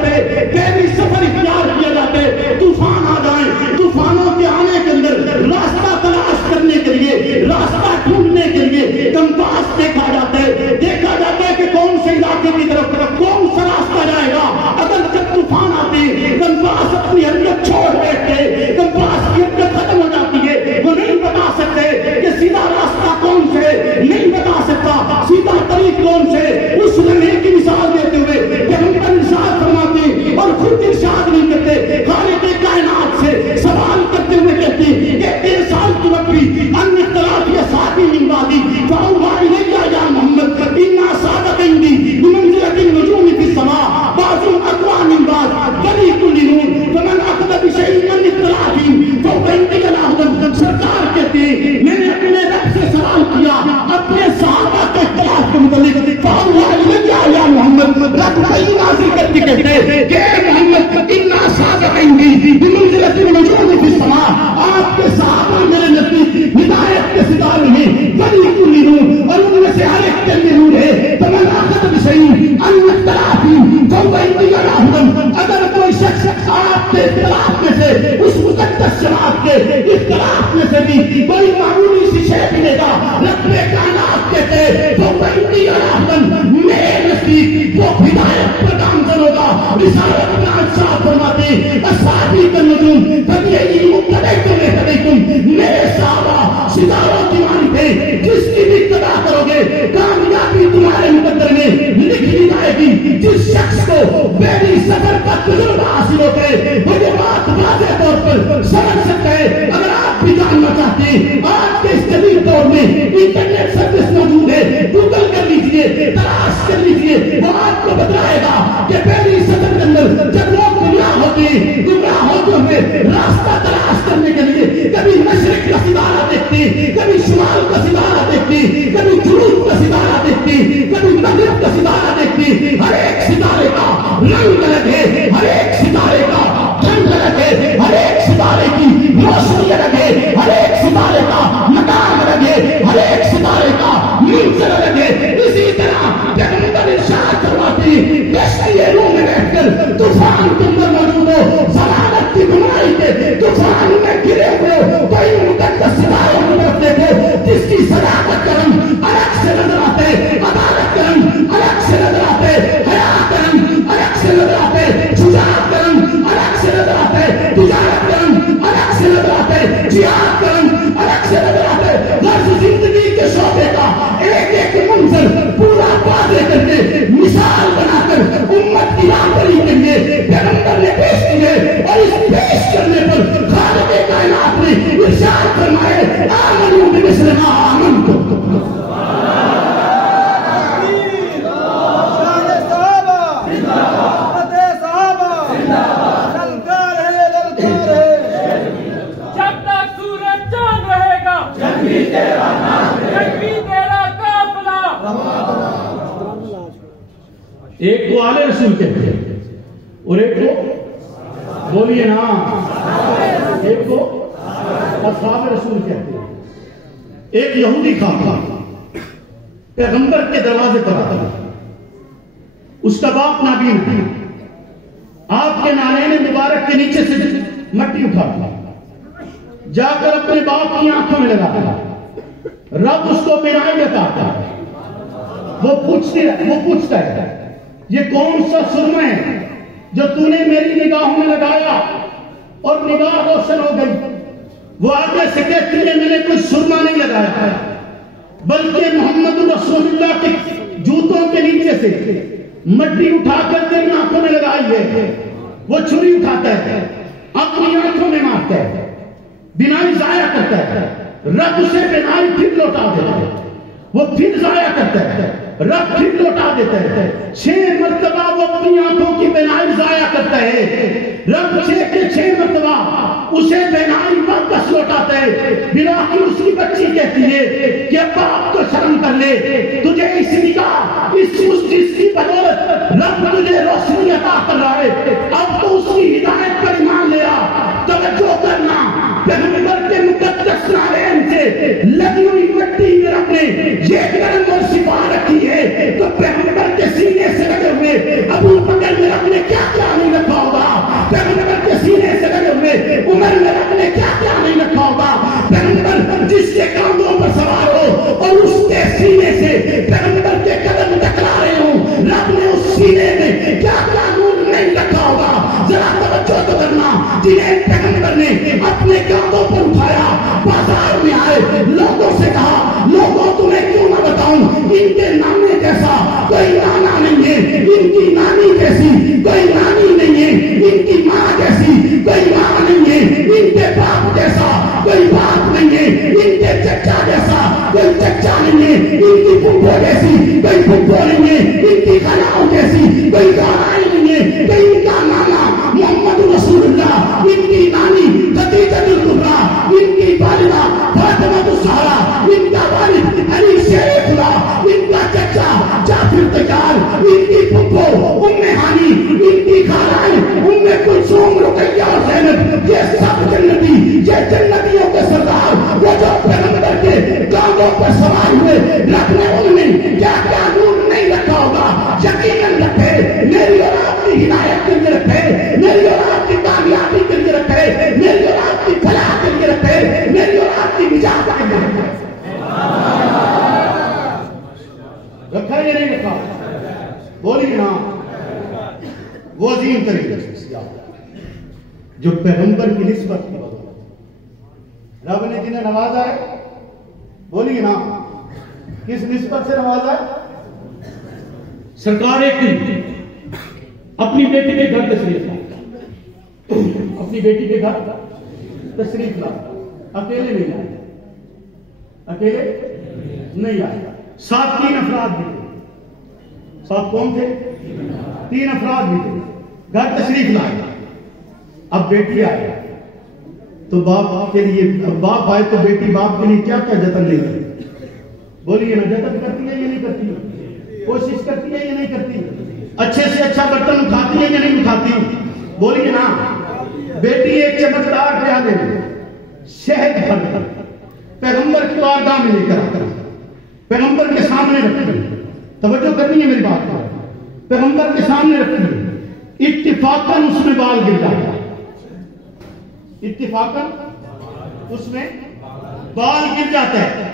جاتے، پہلی سفر اختیار کیا جاتے، طوفان آ جائیں، طوفانوں کے آنے کے اندر راستہ تلاش کرنے کے لیے، راستہ ڈھونڈنے کے لیے کمپاس دیکھا جاتا ہے کہ کون سے علاقے کی طرف کون سا راستہ جائے گا۔ اگر جب طوفان آتی کمپاس اپنی حرکت چھوڑ بیٹھتے، کمپاس کی حرکت ختم ہو جاتی ہے، وہ نہیں بتا سکتے کہ سیدھا راستہ کون سے، نہیں بتا سکتا سیدھا طریق کون سے۔ اس لمحے کی مثال دیتے ہوئے پیغمبر ارشاد فرماتے اور خود ارشاد نہیں کرتے، خالق کائنات سے سوال کرتے ہوئے کہتے کہ 3 سال کی ربی ان اختلاف یا ساتھی من بعدی فاوحی الیہ یا محمد انا صادق عندی بمنزلۃ النجوم فی السماء بعضهم اقوى من بعض ولی کل نور فمن اخذ بشیء من اختلاف فوقیہ لاہدم۔ سرکار کہتے ہیں میں نے اپنے رب سے سوال کیا اپنے صحابہ کے اختلاف کے متعلق، فاوحی الیہ یا محمد، رب وحی نازل کر کے کہتے ہیں کہ اے محمد انا صادق عندی بمنزلۃ النجوم فی السماء، آپ کے صحابہ میرے نزدیک ہدایت کے ستارے ہیں، ولی کل نور، اور ان میں سے ہر ایک کے لیے نور ہے۔ فمن اخذ بشیء من اختلاف فوقیہ لاہدم، اگر کوئی شخص آپ کے اختلاف میں سے، اس مقدس جماعت کے اختلاف میں سے بھی کوئی معمولی سی شے ملے گا، رب کائنات کہتے فوقیہ لاہدم، میرے نزدیک وہ ہدایت پر گامزن ہوگا۔ رسالت میں ارشاد فرماتے اصحابی النجوم فبأی مقتدیتم اہتدیتم، میرے صحابہ ستاروں کی مانند تھے، جس کی بھی اتباع کرو گے کامیابی تمہارے مقدر میں لکھ دی جائے گی۔ جس شخص کو پہلی سفر کا تجربہ حاصل ہوتا ہے وہ یہ بات واضح طور پر سمجھ سکتا ہے۔ اگر آپ بھی جاننا چاہتے ہیں آج کے اس جدید دور میں انٹرنیٹ سروس موجود ہے، گوگل کر لیجئے، تلاش کر لیجئے، وہ آپ کو بتائے گا کہ پہلی سفر کے اندر جب لوگ گمراہ ہوتے ہوئے راستہ تلاش کرنے کے لیے کبھی مشرق کا ستارہ دیکھتے، کبھی شمال کا ستارہ دیکھتے، کبھی جنوب کا ستارہ دیکھتے، کبھی مغرب کا ستارہ دیکھتے، ہر ایک ستارے کا رنگ الگ ہے، ہر ایک ستارے کا رنگ الگ ہے، ہر ایک ستارے کی روشنی الگ ہے، ہر ایک ستارے کا مقام الگ ہے، ہر ایک ستارے کا منظر الگ ہے۔ اسی طرح پیغمبر ارشاد فرماتے ہیں کشتی روح میں بیٹھ کر طوفان کے اندر موجود ہو، ضلالت کی بیماری کے طوفان میں گرے ہوئے کوئی مقدس ستاروں کی طرف دیکھو، جس کی صداقت کا رنگ الگ سے نظر آتا ہے، عدالت کا رنگ الگ سے نظر آتا ہے، حیا کا رنگ الگ سے نظر آتا ہے، شجاعت کا رنگ الگ سے نظر آتا ہے، تجارت کا رنگ الگ سے نظر آتا ہے، جہاد کا رنگ الگ سے نظر آتا ہے۔ غرض زندگی کے شعبے کا ایک ایک منظر پورا واضح کر کے مثال بنا کر امت کی راہبری کے لیے پیغمبر نے پیش کیے، اور اس پیش کرنے پر خالق کائنات نے ارشاد فرمائے آمنوا بمثل ما آمنتم۔ ایک کو آل رسول کہتے ہیں اور ایک کو بولیے نا، ایک کو اصحاب رسول کہتے ہیں۔ ایک یہودی تھا پیغمبر کے دروازے پر آتا، اس کا باپ نابین تھا، آپ کے نالین مبارک کے نیچے سے مٹی اٹھاتا، جا کر اپنے باپ کی آنکھوں میں لگاتا، رب اس کو بینائی عطاتا ہے۔ وہ پوچھتا ہے یہ کون سا سرمہ ہے جو تو نے میری نگاہوں میں لگایا اور نگاہ روشن ہو گئی؟ وہ آگے سے کہتی ہے میں نے کوئی سرمہ نہیں لگایا، بلکہ محمد رسول اللہ کے جوتوں کے نیچے سے مٹی اٹھا کر تیری آنکھوں میں لگائی ہے۔ وہ چھری اٹھاتا ہے، اپنی آنکھوں میں مارتا ہے، بینائی ضائع کرتا ہے، رب اسے بینائی پھر لوٹا دیتا ہے، وہ پھر ضائع کرتا ہے، رب پھر لوٹا دیتا ہے۔ 6 مرتبہ وہ اپنی آنکھوں کی بینائی ضائع کرتا ہے، رب 6 کے 6 مرتبہ اسے بینائی واپس لوٹاتا ہے۔ بلاخر اس کی بچی کہتی ہے کہ ابا اب تو شرم کر لے، تجھے اس نگاہ اس کی بدولت رب تجھے روشنی عطا کر رہا ہے، اب تو اس کی ہدایت پر ایمان لے آ۔ توجہ کرنا، پیغمبر کے مقدس نالین سے لگی ہوئی مٹی میں رب نے یہ گرم اور شفا رکھی ہے، تو پیغمبر کے سینے سے لگے ہوئے ابو بکر میں رب نے کیا کیا جنہیں پیغمبر نے اپنے کاندھوں پر اٹھایا، بازار میں آئے، لوگوں سے کہا لوگوں تمہیں کیوں نہ بتاؤں، ان کے نانے جیسا کوئی نانا نہیں ہے، ان کی نانی جیسی کوئی نانی نہیں ہے، ان کی ماں جیسی کوئی ماں نہیں ہے، ان کے باپ جیسا کوئی باپ نہیں ہے، ان کے چچا جیسا کوئی چچا نہیں ہے، ان کی پھپھو جیسی کوئی پھپھو نہیں ہے، ان کی خالہ جیسی کوئی خالہ نہیں ہے، کہ ان کا نانا محمد رسول اللہ، ان کی نانی خدیجہ الکبریٰ، ان کی والدہ فاطمہ الزہرا، ان کا والد علی شیر خدا، ان کا چچا جعفر تیار، ان کی پھپھو ام ہانی، ان کی خالائیں ام کلثوم، رقیہ اور زینب، یہ سب جنتی، یہ جنتیوں کے سردار، وہ جو پیغمبر کے کاندھوں پر سوار ہوئے، رب نے ان میں کیا کیا نور نہیں رکھا ہوگا، یقیناً رکھے، میری اور آپ کی ہدایت کے لیے رکھے، میری اور آپ کی کامیابی کے لیے رکھے، میری اور آپ کی فلاح کے لیے رکھے، میری اور آپ کی نجات کے لیے رکھے۔ رکھا یا نہیں رکھا؟ بولیے نا۔ وہ عظیم طریقے سے جو پیغمبر کی نسبت کی رب نے جنہیں نوازا ہے، بولیے نا، کس نسبت سے نوازا ہے؟ سرکار ایک دن اپنی بیٹی کے گھر تشریف لا، اپنی بیٹی کے گھر تشریف لا، اکیلے نہیں آئے، اکیلے نہیں آئے، ساتھ 3 افراد بھی تھے۔ ساتھ کون تھے؟ 3 افراد بھی تھے، گھر تشریف لائے۔ اب بیٹی آئے تو باپ کے لیے، باپ آئے تو بیٹی باپ کے لیے کیا کیا جتن نہیں کرتی؟ بولیے نا، جتن کرتی ہے یا نہیں کرتی؟ کوشش کرتی ہے یا نہیں کرتی؟ اچھے سے اچھا برتن اٹھاتی ہے یا نہیں اٹھاتی؟ بولیے نا۔ بیٹی ایک چمکدار پیالے میں شہد بھر کر پیغمبر کی بارگاہ میں لے کر آتا، پیغمبر کے سامنے رکھتی ہے، توجہ کرنی ہے میری بات پر، پیغمبر کے سامنے رکھتی ہے، اتفاقاً اس میں بال گر جاتا ہے، اتفاقاً اس میں بال گر جاتا ہے۔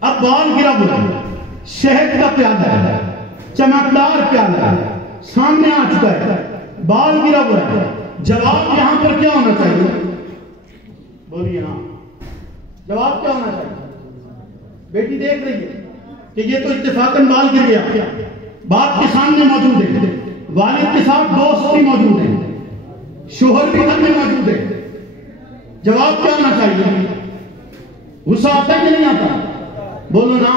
اب بال گرا ہوا ہے، شہد کا پیالہ ہے، چمکدار پیالہ ہے، سامنے آ چکا ہے، بال گرا ہوا ہے، جواب یہاں پر کیا ہونا چاہیے؟ بولیے نا، جواب کیا ہونا چاہیے؟ بیٹی دیکھ رہی ہے کہ یہ تو اتفاقاً بال گر گیا، باپ کے سامنے موجود ہے، والد کے ساتھ دوست بھی موجود ہیں، شوہر بھی گھر میں موجود ہے، جواب کیا ہونا چاہیے؟ غصہ آتا ہے یا نہیں آتا؟ بولو نا۔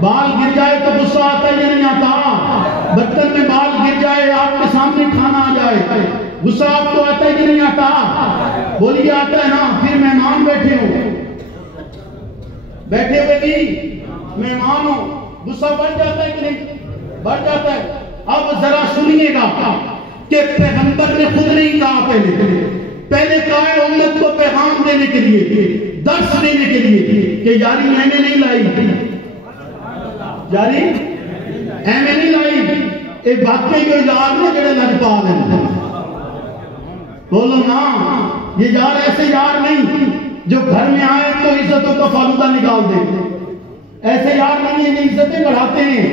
بال گر جائے تو غصہ آتا ہے یا نہیں آتا؟ برتن میں بال گر جائے، آپ کے سامنے کھانا آ جائے، غصہ آپ کو آتا ہے کہ نہیں آتا؟ بولیے آتا ہے نا۔ پھر مہمان بیٹھے ہو، بیٹھے ہوئے بھی مہمان ہو، غصہ بڑھ جاتا ہے کہ نہیں؟ بڑھ جاتا ہے۔ اب ذرا سنیے گا کہ پیغمبر نے خود نہیں کہا، پہلے کہا ہے امت کو پیغام دینے کے لیے، درس دینے کے لیے کہ یاری میں نے نہیں لائی، یاری میں نہیں لائی، ایک واقعی کو یار نے جڑے لجپال ہیں، بولو نا۔ یہ یار ایسے یار نہیں جو گھر میں آئے تو عزتوں کا فالودہ نکال دے، ایسے یار نہیں ہیں جو عزتیں بڑھاتے ہیں،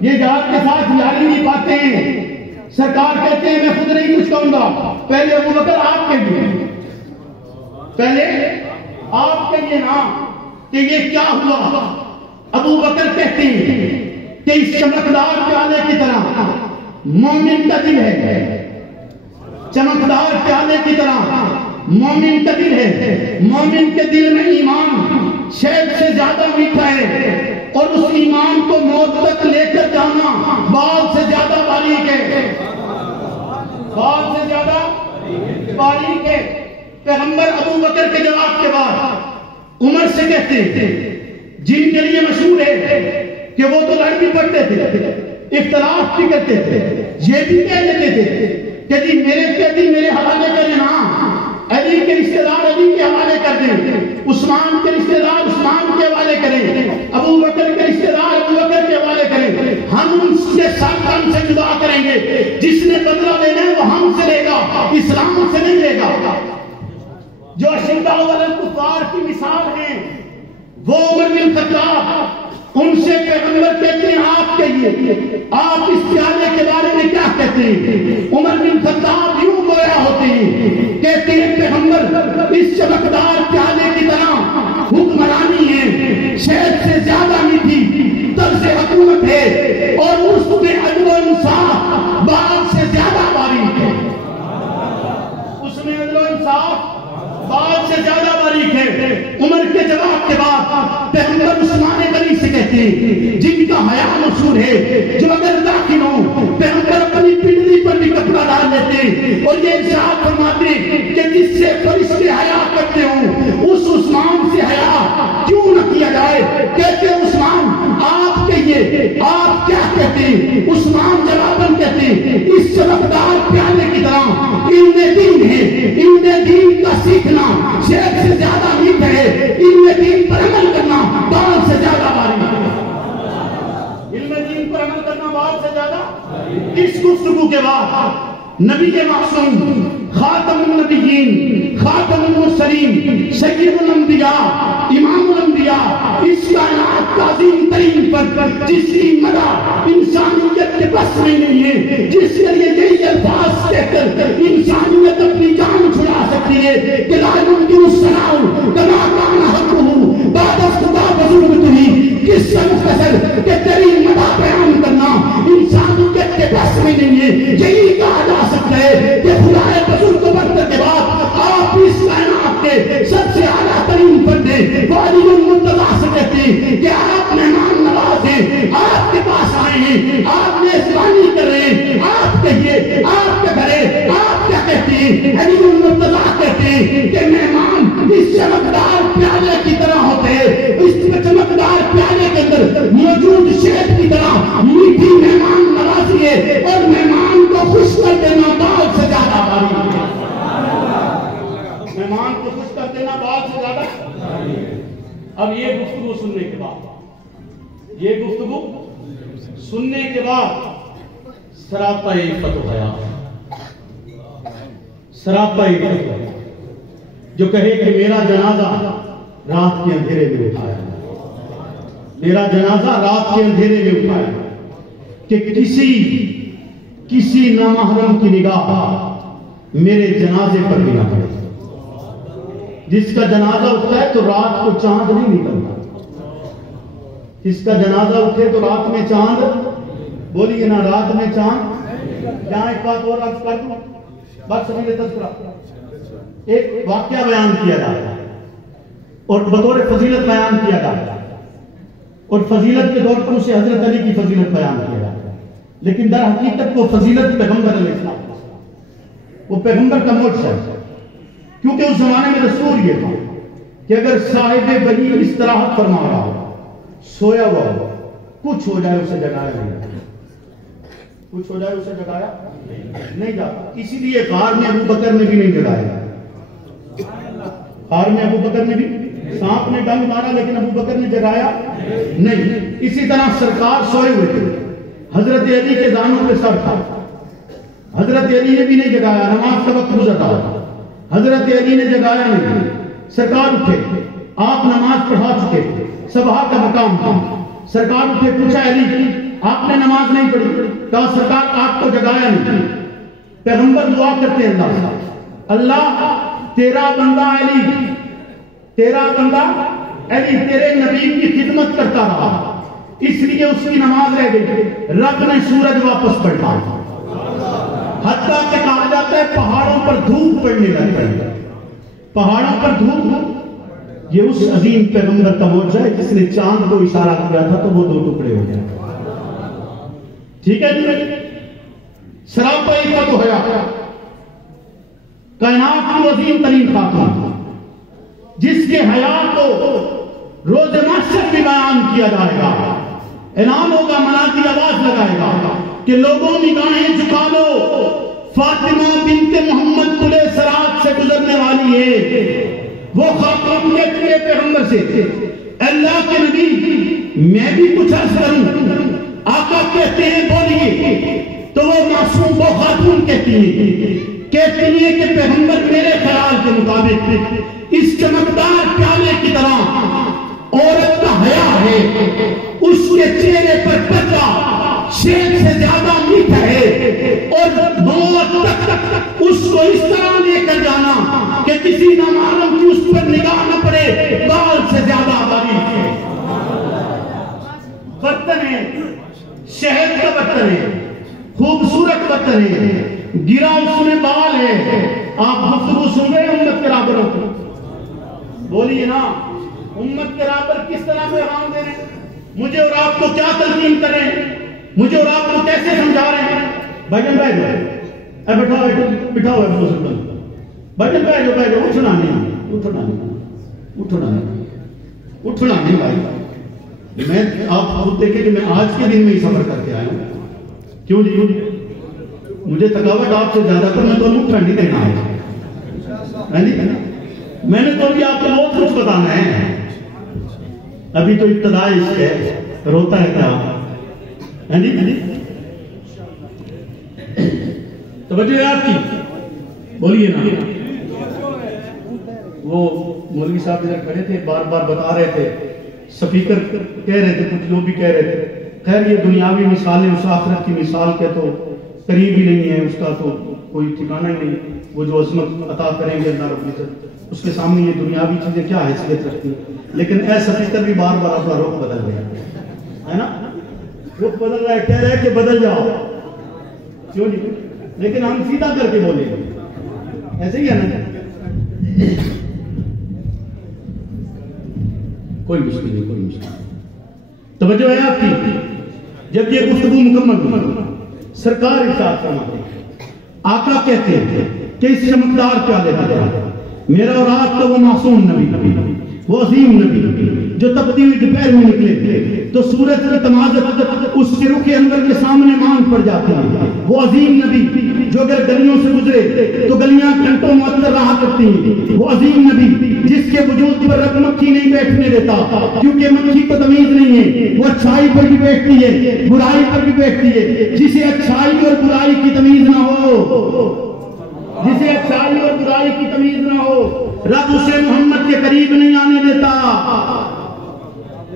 یہ یار کے ساتھ یاری نہیں پاتے ہیں۔ سرکار کہتے ہیں میں خود نہیں کچھ کہوں گا، پہلے ابو بکر آپ کے لیے، پہلے آپ کے لیے نا کہ یہ کیا ہوا۔ ابو بکر کہتے ہیں کہ اس چمکدار پیالے کی طرح مومن کا دل ہے، چمکدار پیالے کی طرح مومن کا دل ہے، مومن کے دل میں ایمان شہد سے زیادہ میٹھا ہے، اور اس ایمان کو موت تک لے کر جانا بال سے زیادہ باریک ہے، بال سے زیادہ باریک ہے۔ پیغمبر ابو بکر کے جواب کے بعد عمر سے کہتے ہیں، جن کے لیے مشہور ہے کہ وہ تو لڑ بھی پڑتے تھے، اختلاف بھی کرتے تھے، یہ بھی کہہ دیتے تھے کہ جی میرے حوالے کریں نا، علی کے رشتے دار علی کے حوالے کر دیں، عثمان کے رشتے دار عثمان کے حوالے کریں، ابو بکر کے رشتے دار ابو بکر کے حوالے کریں، ہم ان کے ساتھ ہم سے جدا کریں گے، جس نے بدلہ لینا ہے وہ ہم سے لے گا، اسلام سے نہیں لے گا۔ جو اشداء علی الکفار کی مثال ہیں وہ عمر بن خطاب، ان سے پیغمبر کہتے ہیں آپ کہیے، آپ اس پیالے کے بارے میں کیا کہتے ہیں؟ عمر بن خطاب یوں گویا ہوتے ہیں کہتے ہیں پیغمبر اس چمکدار پیالے کی طرح حکمرانی ہے، شہد سے زیادہ میٹھی طرز حکومت ہے، اور اس میں عدل و انصاف بال سے زیادہ باریک ہے، اس میں عدل و انصاف بال سے زیادہ باریک ہے۔ عمر کے جواب کے بعد پیغمبر عثمان غنی سے کہتے ہیں جن کا حیا مشہور ہے، جو اگر داخل ہوں پیغمبر اپنی پنڈلی پر بھی کپڑا ڈال لیتے اور یہ ارشاد فرماتے کہ جس سے فرشتے حیا کرتے ہوں اس عثمان سے حیا کیوں نہ کیا جائے۔ کہتے ہیں عثمان آپ کہیے آپ کیا کہتے ہیں؟ عثمان جواباً کہتے ہیں اس چمکدار پیالے کی طرح علم دین ہے، علم دین کا سیکھنا شہد سے زیادہ میٹھا ہے، علم دین پر عمل کرنا بال سے زیادہ باریک ہے، علم دین پر عمل کرنا بال سے زیادہ۔ اس گفتگو کے بعد نبی معصوم خاتم النبیین خاتم المرسلین سید الانبیاء امام الانبیاء اس کائنات کا عظیم ترین فرد جس کی مدد انسانیت کے بس میں نہیں ہے، جس کے لیے یہی الفاظ کہہ کر انسانیت اپنی جان چھڑا سکتی ہے کہ لا يمكن الصلاة كما كان حقه بعد خدا بزرگ تھی کس سے مختصر کہ تیری مدد بیان کرنا انسانیت کے بس میں نہیں ہے۔ یہی کہا جا سکتا ہے کہ خدا بزرگ برتر کے بعد آپ اس کائنات کے سب سے اعلیٰ ترین فرد ہیں۔ ولی المرتضیٰ سے کہتے ہیں کہ آپ مہمان نواز ہیں، آپ کے پاس آئے ہیں، آپ میزبانی کر رہے ہیں، آپ کہیے آپ کیا کرے، آپ کیا کہتے ہیں؟ علی المرتضیٰ کہتے ہیں کہ مہمان اس چمکدار پیالے کی طرح ہوتے ہیں، اس چمکدار پیالے کے اندر موجود شہد کی طرح میٹھی مہمان نوازی ہے، اور مہمان کو خوش کر دینا بال سے زیادہ باریک ہے، مہمان کو خوش کر دینا بال سے زیادہ۔ اب یہ گفتگو سننے کے بعد، یہ گفتگو سننے کے بعد سراپا عفت و حیا، سراپا عفت و حیا، جو کہے کہ میرا جنازہ رات کے اندھیرے میں اٹھایا، میرا جنازہ رات کے اندھیرے میں اٹھایا، کہ کسی نامحرم کی نگاہ میرے جنازے پر بھی نہ پڑے۔ جس کا جنازہ اٹھتا ہے تو رات کو چاند نہیں نکلتا، جس کا جنازہ اٹھے تو رات میں چاند، بولیے نا رات میں چاند۔ یہاں ایک بات اور عرض کر دوں، بات سمجھے تذکرہ، ایک واقعہ بیان کیا جاتا ہے اور بطور فضیلت بیان کیا جاتا ہے، اور فضیلت کے طور پر اسے حضرت علی کی فضیلت بیان کیا جاتا ہے، لیکن در حقیقت وہ فضیلت پیغمبر علیہ السلام، وہ پیغمبر کا معجزہ ہے، کیونکہ اس زمانے میں دستور یہ تھا کہ اگر صاحب ولی استراحت فرما رہا ہو، سویا ہوا ہو، کچھ ہو جائے اسے جگایا نہیں، کچھ ہو جائے اسے جگایا نہیں جاتا۔ اسی لیے غار میں ابو بکر نے بھی نہیں جگایا، غار میں ابو بکر نے بھی، سانپ نے ڈنگ مارا لیکن ابو بکر نے جگایا نہیں۔ اسی طرح سرکار سوئے ہوئے تھے، حضرت علی کے دانوں پہ سر تھا، حضرت علی نے بھی نہیں جگایا، نماز کا وقت گزر رہا تھا، حضرت علی نے جگایا نہیں، سرکار اٹھے، آپ نماز پڑھا چکے، صبح کا مقام تھا، سرکار اٹھے، پوچھا علی آپ نے نماز نہیں پڑھی؟ کہا سرکار آپ کو جگایا نہیں۔ پیغمبر دعا کرتے ہیں اللہ سے، اللہ تیرا بندہ علی، تیرا بندہ علی تیرے نبی کی خدمت کرتا رہا، اس لیے اس کی نماز رہ گئی، رب نے سورج واپس پلٹا، حتیٰ کہ کہا جاتا ہے پہاڑوں پر دھوپ پڑنے لگ گئی، پہاڑوں پر دھوپ۔ یہ اس عظیم پیغمبر کا معجزہ ہے جس نے چاند کو اشارہ کیا تھا تو وہ 2 ٹکڑے ہو گئے۔ ٹھیک ہے جی، سراپا عفت و حیا، کائنات کی عظیم ترین خاتون، جس کے حیا کو روز محشر بھی بیان کیا جائے گا، اعلان ہوگا، منادی آواز لگائے گا کہ لوگوں نگاہیں جھکا لو، فاطمہ بنت محمد کلے سرات سے گزرنے والی ہے۔ وہ خاتون کہتی ہے پیغمبر سے، اللہ کے نبی میں بھی کچھ عرض کروں؟ آقا کہتے ہیں بولیے، تو وہ معصوم وہ خاتون کہتی ہے کہ پیغمبر میرے خیال کے مطابق اس چمکدار پیالے کی طرح عورت کا حیا ہے، اس کے چہرے پر پردہ شہد سے زیادہ میٹھا ہے، اور موت تک اس کو اس طرح لے کر جانا کسی نامعلوم کی اس پر نگاہ نہ پڑے، بال سے زیادہ باریک ہے۔ برتن ہے، شہد کا برتن ہے، خوبصورت برتن ہے، گرا اس میں بال ہے۔ آپ گفتگو سن رہے ہیں امت کے رابروں کو؟ بولیے نا، امت کے رابر کس طرح پیغام دے رہے ہیں؟ مجھے اور آپ کو کیا تلقین کریں؟ مجھے اور آپ کو کیسے سمجھا رہے ہیں؟ بھائی جان بیٹھ جاؤ، بٹھاؤ بھائی جان بیٹھ جاؤ، اٹھنا نہیں بھائی۔ میں آپ خود دیکھیں کہ میں آج کے دن میں ہی سفر کر کے آیا ہوں۔ کیوں جی؟ مجھے تھکاوٹ آپ سے زیادہ تر، میں تو منہ ٹھنڈی دینا ہے، میں نے تو ابھی آپ کو بہت کچھ بتانا ہے۔ ابھی تو ابتدائی عشق ہے، روتا ہے کیا؟ توجہ ہے آپ کی؟ بولیے نا۔ وہ مولوی صاحب ادھر کھڑے تھے، بار بار بتا رہے تھے، سپیکر کہہ رہے تھے، کچھ لوگ بھی کہہ رہے تھے، خیر یہ دنیاوی مثالیں اس آخرت کی مثال کے تو قریب ہی نہیں ہے، اس کا تو کوئی ٹھکانہ ہی نہیں۔ وہ جو عظمت عطا کریں گے اللہ رب العزت، اس کے سامنے یہ دنیاوی چیزیں کیا حیثیت رکھتی ہیں۔ لیکن اے سپیکر بھی بار بار اپنا رخ بدل گیا ہے نا، رخ بدل رہا ہے، کہہ رہا ہے کہ بدل جاؤ، کیوں نہیں؟ لیکن ہم سیدھا کر کے بولیں گے، ایسے ہی ہے نا۔ کوئی مشکل نہیں، کوئی مشکل نہیں۔ توجہ ہے آپ کی؟ جب یہ گفتگو مکمل سرکار ارشاد فرماتے ہیں، آقا کہتے ہیں کہ اس چمکدار پیالے کا جا میرا اور آپ کا وہ معصوم نبی، وہ عظیم نبی جو تپتی ہوئی دوپہر میں نکلے تو سورج کی تمازت اس کے رخ انور کے سامنے مان پڑ جاتی ہے۔ وہ عظیم نبی جو اگر گلیوں سے گزرے تو گلیاں گھنٹوں معطر رہا کرتی ہیں۔ وہ عظیم نبی جس کے وجود پر رگ مکھی نہیں بیٹھنے دیتا، کیونکہ مکھی کو تمیز نہیں ہے، وہ اچھائی پر بھی بیٹھتی ہے، برائی پر بھی بیٹھتی ہے۔ جسے اچھائی اور برائی کی تمیز نہ ہو، جسے اچھائی اور برائی کی تمیز نہ ہو، رب اسے محمد کے قریب نہیں آنے دیتا۔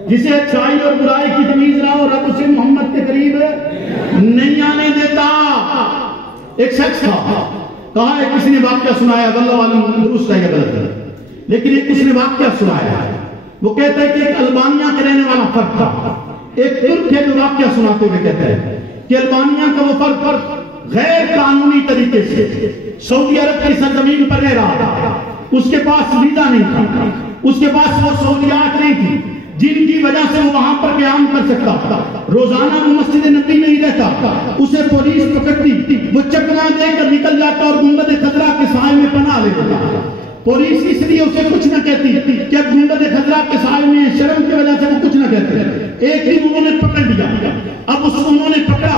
جسے اچھائی اور برائی کی تمیز نہ ہو، رب اسے محمد کے قریب نہیں آنے دیتا۔ ایک شخص تھا، کہا ہے کسی نے واقعہ سنایا، واللہ عالم درست ہے یا غلط ہے، لیکن ایک کسی نے واقعہ سنایا ہے۔ وہ کہتا ہے کہ ایک البانیہ کے رہنے والا فرد تھا، ایک ترک ہے جو واقعہ سناتے ہوئے کہتا ہے کہ البانیہ کا وہ فرد غیر قانونی طریقے سے سعودی عرب کی سرزمین پر رہ رہا تھا۔ اس کے پاس ویزا نہیں تھا، اس کے پاس وہ سہولیات نہیں تھی جن کی وجہ سے وہ وہاں پر قیام کر سکتا تھا۔ روزانہ وہ مسجد نبی میں ہی رہتا، اسے پولیس پکڑتی، وہ چکنا دے کر نکل جاتا اور گنبد خضرا کے سائے میں پناہ لے لیتا۔ پولیس اس لیے اسے کچھ نہ کہتی کہ اب گنبد خضرا کے سائے میں شرم کی وجہ سے وہ کچھ نہ کہتے۔ ایک دن انہوں نے پکڑ لیا، اب اس کو انہوں نے پکڑا،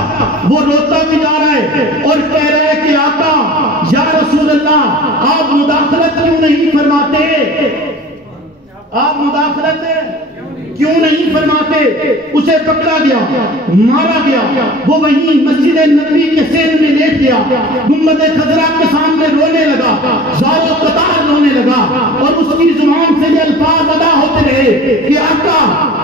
وہ روتا بھی جا رہا ہے اور کہہ رہا ہے کہ آقا یا رسول اللہ، آپ مداخلت کیوں نہیں فرماتے؟ آپ مداخلت کیوں نہیں فرماتے؟ اسے پکڑا گیا، مارا گیا، وہ وہیں مسجد نبی کے سین میں لیٹ گیا، گنبد خضرا کے سامنے رونے لگا، زار و قطار رونے لگا، اور اس کی زبان سے یہ الفاظ ادا ہوتے رہے کہ آقا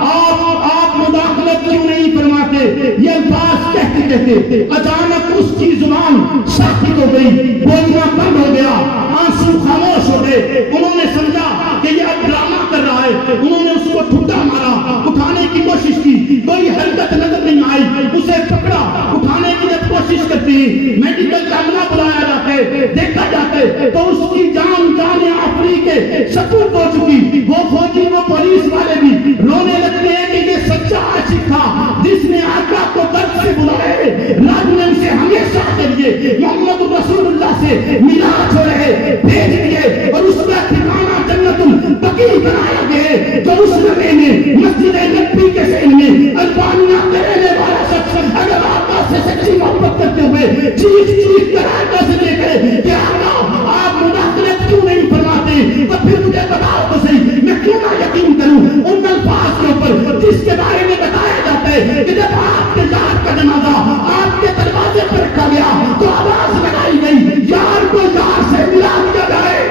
آپ مداخلت کیوں نہیں فرماتے؟ یہ الفاظ کہتے کہتے اچانک اس کی زبان ساکت ہو گئی، بولنا بند ہو گیا، آنسو خاموش ہو گئے۔ انہوں نے سمجھا کہ یہ اب ڈرامہ کر رہا ہے، انہوں نے اس کو ٹھٹا مارا، اٹھانے کی کوشش کی، کوئی حرکت نظر نہیں آئی، اسے پکڑا، اٹھانے کی جب کوشش کرتی، میڈیکل کا عملہ بلایا جاتے، دیکھا جاتے تو اس کی جان آفری کے سپرد ہو چکی۔ وہ فوجی، وہ پولیس والے بھی رونے لگتے ہیں کہ یہ سچا عاشق تھا جس نے آقا کو درد سے بلائے، رب نے اسے ہمیشہ کے لیے محمد رسول اللہ سے ملا چھوڑے، بھیج دیے، اور اس کا ٹھکانہ جنت البقیع بنایا گیا، جو اس نبی نے مسجد نبی کے سین میں البانیہ کرنے والا شخص اگر آقا سے سچی محبت کرتے ہوئے چیخ کر آقا سے دیکھے کہ آقا آپ مداخلت کیوں نہیں فرماتے، تو پھر مجھے بتاؤ تو صحیح، میں کیوں نہ یقین کروں ان الفاظ کے اوپر جس کے بارے میں بتایا جاتا ہے کہ جب آپ کے یار کا جنازہ آپ کے دروازے پر رکھا گیا تو آواز لگائی گئی، یار کو یار سے ملا دیا جائے،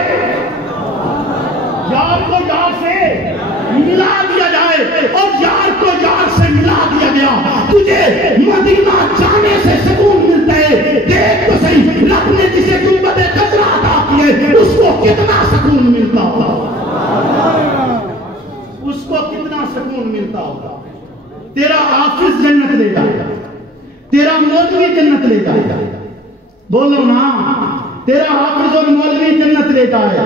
یار کو یار سے ملا دیا جائے، اور یار کو یار سے ملا دیا گیا۔ تجھے مدینہ جانے سے سکون ملتا ہے، دیکھ تو صحیح، رب نے سنتا ہوگا. تیرا حافظ جنت لے جائے گا, تیرا مولوی جنت لے جائے گا. بولو نا, تیرا حافظ اور مولوی جنت لے جائے گا.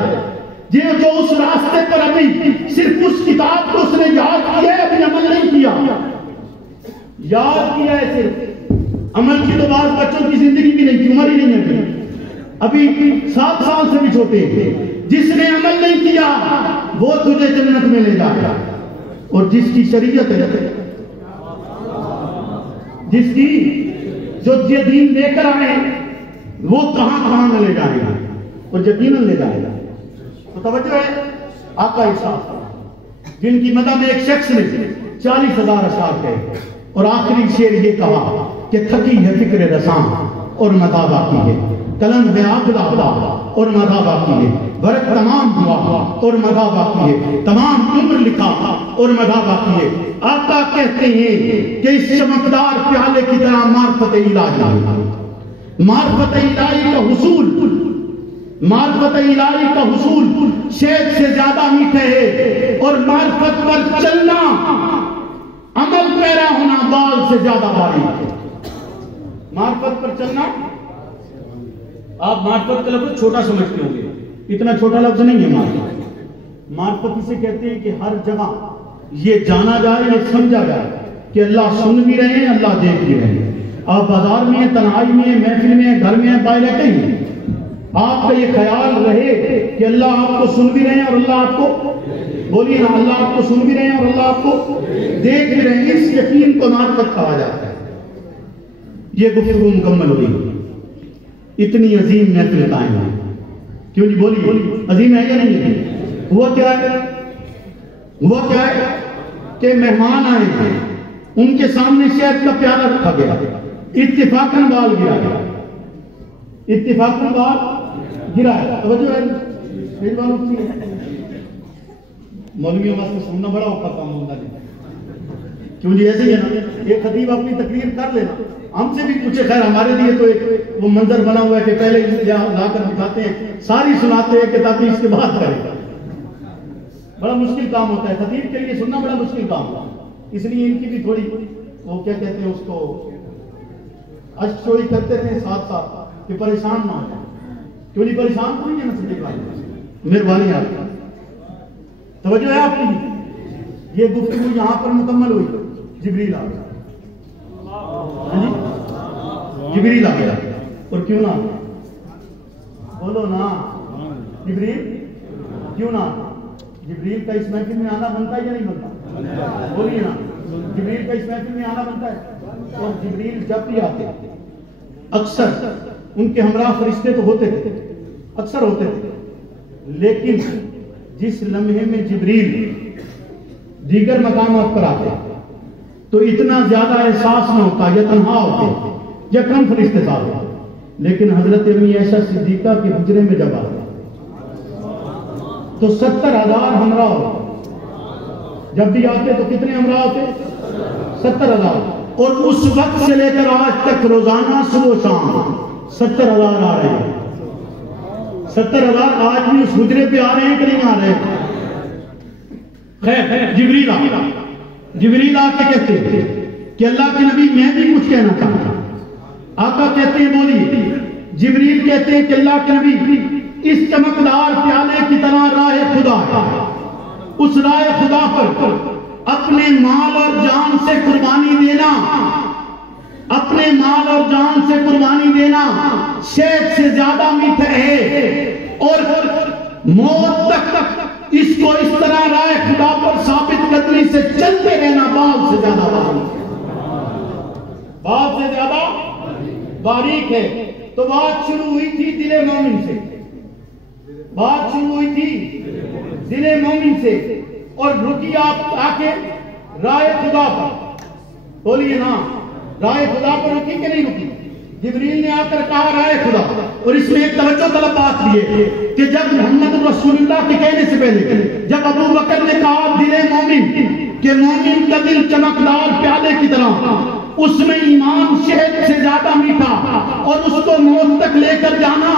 یہ جو اس راستے پر ابھی صرف اس کتاب کو اس نے یاد کیا ہے, ابھی عمل نہیں کیا. یاد کیا ہے صرف, عمل کی تو بعض بچوں کی زندگی بھی نہیں کی, عمر ہی نہیں ہے ابھی 7 سال سے بھی چھوٹے ہیں. جس نے عمل نہیں کیا وہ تجھے جنت میں لے جائے گا. اور جس کی شریعت ہے, جس کی جو یہ دین لے کر آئے وہ کہاں کہاں میں لے جائے گا اور یقیناً لے جائے گا. تو توجہ ہے آقا ارشاد جن کی مدح میں ایک شخص نے 40,000 اشعار کہے اور آخری شعر یہ کہا کہ تھکی ہے فکر رساں اور مدح باقی ہے, قلم ہے آگ لاتا اور مدح باقی ہے, برق تمام ہوا اور مدح باقی ہے, تمام عمر لکھا اور مدح باقی ہے. آقا کہتے ہیں کہ اس چمکدار پیالے کی طرح معرفت الہی, معرفت الہی کا حصول, معرفت الہی کا حصول شہد سے زیادہ میٹھے ہے, اور معرفت پر چلنا, عمل پیرا ہونا بال سے زیادہ باریک ہے. معرفت پر چلنا, آپ معرفت کا لفظ چھوٹا سمجھتے ہوں گے, اتنا چھوٹا لفظ نہیں ہے معرفت. معرفت اسے کہتے ہیں کہ ہر جگہ یہ جانا جائے, یہ سمجھا جائے کہ اللہ سن بھی رہے ہیں, اللہ دیکھ بھی رہے ہیں. آپ بازار میں ہیں, تنہائی میں ہیں, محفل میں ہیں, گھر میں ہیں, باہر رہتے ہیں, آپ کا یہ خیال رہے کہ اللہ آپ کو سن بھی رہے ہیں اور اللہ آپ کو, بولیے نا, اللہ آپ کو سن بھی رہے ہیں اور اللہ آپ کو دیکھ بھی رہے ہیں. اس یقین کو معرفت کہا جاتا ہے. یہ گفتگو مکمل ہوئی, اتنی عظیم محفل قائم ہے. کیوں جی, بولیے, عظیم ہے یا نہیں ہے؟ ہوا کیا ہے, ہوا کیا ہے کہ مہمان آئے تھے, ان کے سامنے شہد کا پیالہ رکھا گیا, اتفاقاً بال گرا گیا, اتفاقاً بال گرا ہے. توجہ ہے مولویوں واسطے سننا بڑا اوکھا کام ہوتا ہے. کیوں جی, ایسے ہی ہے نا, ایک خطیب اپنی تقریر کر لینا, ہم سے بھی پوچھے, خیر ہمارے لیے تو ایک وہ منظر بنا ہوا ہے کہ پہلے لا کر دکھاتے ہیں, ساری سناتے ہیں کہ تاکہ اس کے بعد کرے. بڑا مشکل کام ہوتا ہے خطیب کے لیے, سننا بڑا مشکل کام ہوتا ہے. اس لیے ان کی بھی تھوڑی وہ کیا کہتے ہیں اس کو, اشک چوری کرتے تھے ساتھ ساتھ کہ پریشان نہ ہو جائے. کیوں نہیں, پریشان تو نہیں ہے نا صدیق بھائی, مہربانی آپ کی, توجہ ہے آپ کی. یہ گفتگو یہاں پر مکمل ہوئی, جبریل آ گیا. جبریل آ گیا, اور کیوں نہ, بولو نا, جبریل کیوں نہ. جبریل کا اس محفل میں آنا بنتا ہے یا نہیں بنتا, بولیے نا, جبریل کا اس محفل میں آنا بنتا ہے. اور جبریل جب بھی آتے اکثر ان کے ہمراہ فرشتے تو ہوتے تھے, اکثر ہوتے تھے, لیکن جس لمحے میں جبریل دیگر مقامات پر آتے تو اتنا زیادہ احساس نہ ہوتا, یا تنہا ہوتے یا کم فرشتے ساتھ ہوتے. لیکن حضرت امی عائشہ صدیقہ کے حجرے میں جب آتے تو 70,000 ہمراہ ہوتے. جب بھی آتے تو کتنے ہمراہ ہوتے, 70,000. اور اس وقت سے لے کر آج تک روزانہ صبح شام 70,000 آ رہے ہیں. 70,000 آج بھی اس حجرے پہ آ رہے ہیں کہ نہیں آ رہے ہیں. خیر, جبریل آ کے کہتے ہیں کہ اللہ کے نبی میں بھی کچھ کہنا چاہتا ہوں. آقا کہتے ہیں بولیے. جبریل کہتے ہیں کہ اللہ کے نبی اس چمکدار پیالے کی طرح راہ خدا ہے, اس راہ خدا پر اپنے مال اور جان سے قربانی دینا, اپنے مال اور جان سے قربانی دینا شہد سے زیادہ میٹھا ہے, اور موت تک اس کو اس طرح راہ خدا پر ثابت قدمی سے چلتے رہنا بال سے زیادہ باریک ہے, بال سے زیادہ باریک ہے. تو بات شروع ہوئی تھی دل مومن سے, بات شروع ہوئی تھی دل مومن سے, اور رکی آپ آ کے راہ خدا پر. بولیے نا, راہ خدا پر رکی کہ نہیں رکی. جبریل نے آ کر کہا راہ خدا, اور اس میں ایک توجہ طلب بات یہ کہ جب محمد رسول اللہ کے کہنے سے پہلے جب ابو بکر نے کہا دل مومن, کہ مومن کا دل چمکدار پیالے کی طرح, اس میں ایمان شہد سے زیادہ میٹھا, اور اس کو موت تک لے کر جانا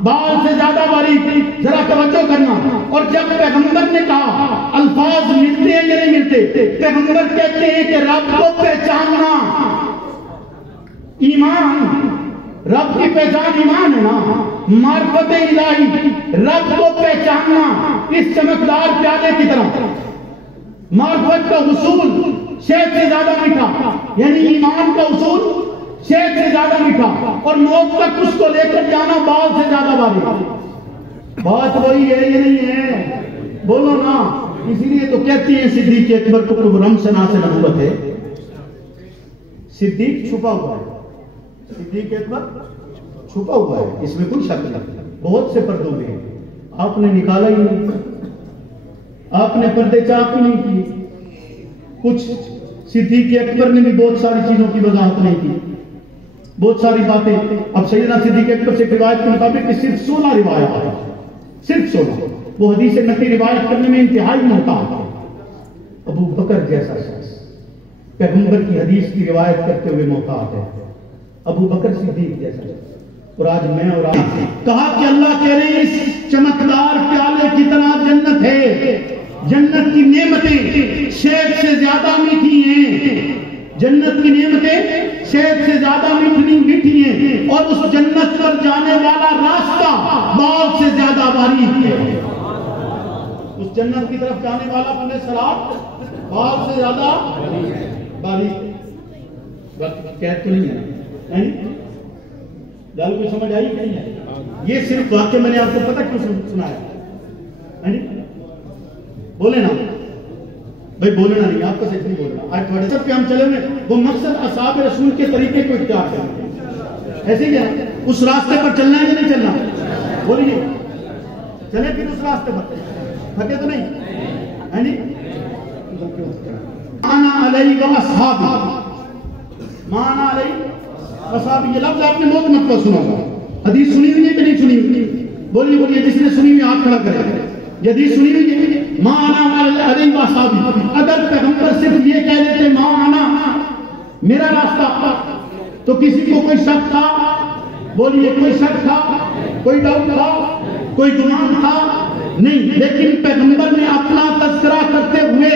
بال سے زیادہ باریک. ذرا توجہ کرنا. اور جب پیغمبر نے کہا الفاظ ملتے ہیں یا نہیں ملتے, سے پیغمبر کہتے ہیں کہ رب کو پہچاننا ایمان، رب کی پہچان ایمان ہے نا، معرفت الہی، رب کو پہچاننا اس چمکدار پیالے کی طرح، معرفت کا حصول شہد سے زیادہ میٹھا، یعنی ایمان کا حصول شہد سے زیادہ میٹھا، اور موت تک اس کو لے کر جانا بال سے زیادہ باری۔ بات وہی ہے یہ نہیں ہے، بولو نا۔ اسی لیے تو کہتی ہیں صدیق اکبر کو کہ رم سنا سے نبوت ہے، صدیق چھپا ہوا ہے، صدیق اکبر چھپا ہوا ہے، اس میں کوئی شک نہیں۔ بہت سے پردوں میں آپ نے نکالا ہی نہیں، آپ نے پردے چاک ہی نہیں کی، کچھ صدیق اکبر نے بھی بہت ساری چیزوں کی وضاحت نہیں کی، بہت ساری باتیں۔ اب سیدنا صدیق اکبر سے روایت کے مطابق صرف 16 روایات ہیں، صرف 16، وہ حدیث نقلی روایت کرنے میں انتہائی محتاط ہے۔ ابو بکر جیسا شخص پیغمبر کی حدیث کی روایت کرتے ہوئے محتاط ہے، ابو بکر صدیق جیسا شخص۔ اور آج میں اور آپ کہا کہ اللہ کہہ رہے ہیں اس چمکدار پیالے کی طرح جنت ہے، جنت کی نعمتیں شہد سے زیادہ میٹھی ہیں، جنت کی نعمتیں شہد سے زیادہ میٹھی ہیں، اور اس جنت پر جانے والا راستہ بال سے زیادہ باریک ہے۔ اس جنت کی طرف جانے والا اپنے سرات بال سے زیادہ باریک۔ کہہ تو نہیں ہے، گل کو سمجھ آئی کہ نہیں ہے؟ یہ صرف واقعہ میں نے آپ کو پتہ کیوں سنایا؟ بولے نا بھائی، بولنا نہیں، آپ کا صرف نہیں بولنا۔ آج تھوڑے سب پہ ہم چلے ہوئے، وہ مقصد اصحاب رسول کے طریقے کو اختیار کرنا، ایسے ہی ہے، اس راستے پر چلنا ہے یا نہیں چلنا؟ بولیے، چلے پھر اس راستے پر، تھکے تو نہیں ہے نہیں؟ مانا علیہ و اصحابی، مانا علیہ و اصحابی، یہ لفظ آپ نے بہت مرتبہ سنا ہوگا۔ حدیث سنی ہوئی ہے کہ نہیں سنی ہوئی؟ بولیے بولیے، جس نے سنی ہوئی ہاتھ کھڑا کرے۔ یہ حدیث سنی ہوئی ہے مانا علیہ و اصحابی۔ اگر پیغمبر صرف یہ کہہ دیتے مانا میرا راستہ، تو کسی کو کوئی شک تھا؟ بولیے، کوئی شک تھا، کوئی ڈاؤٹ تھا، کوئی گمان تھا؟ نہیں۔ لیکن پیغمبر نے اپنا تذکرہ کرتے ہوئے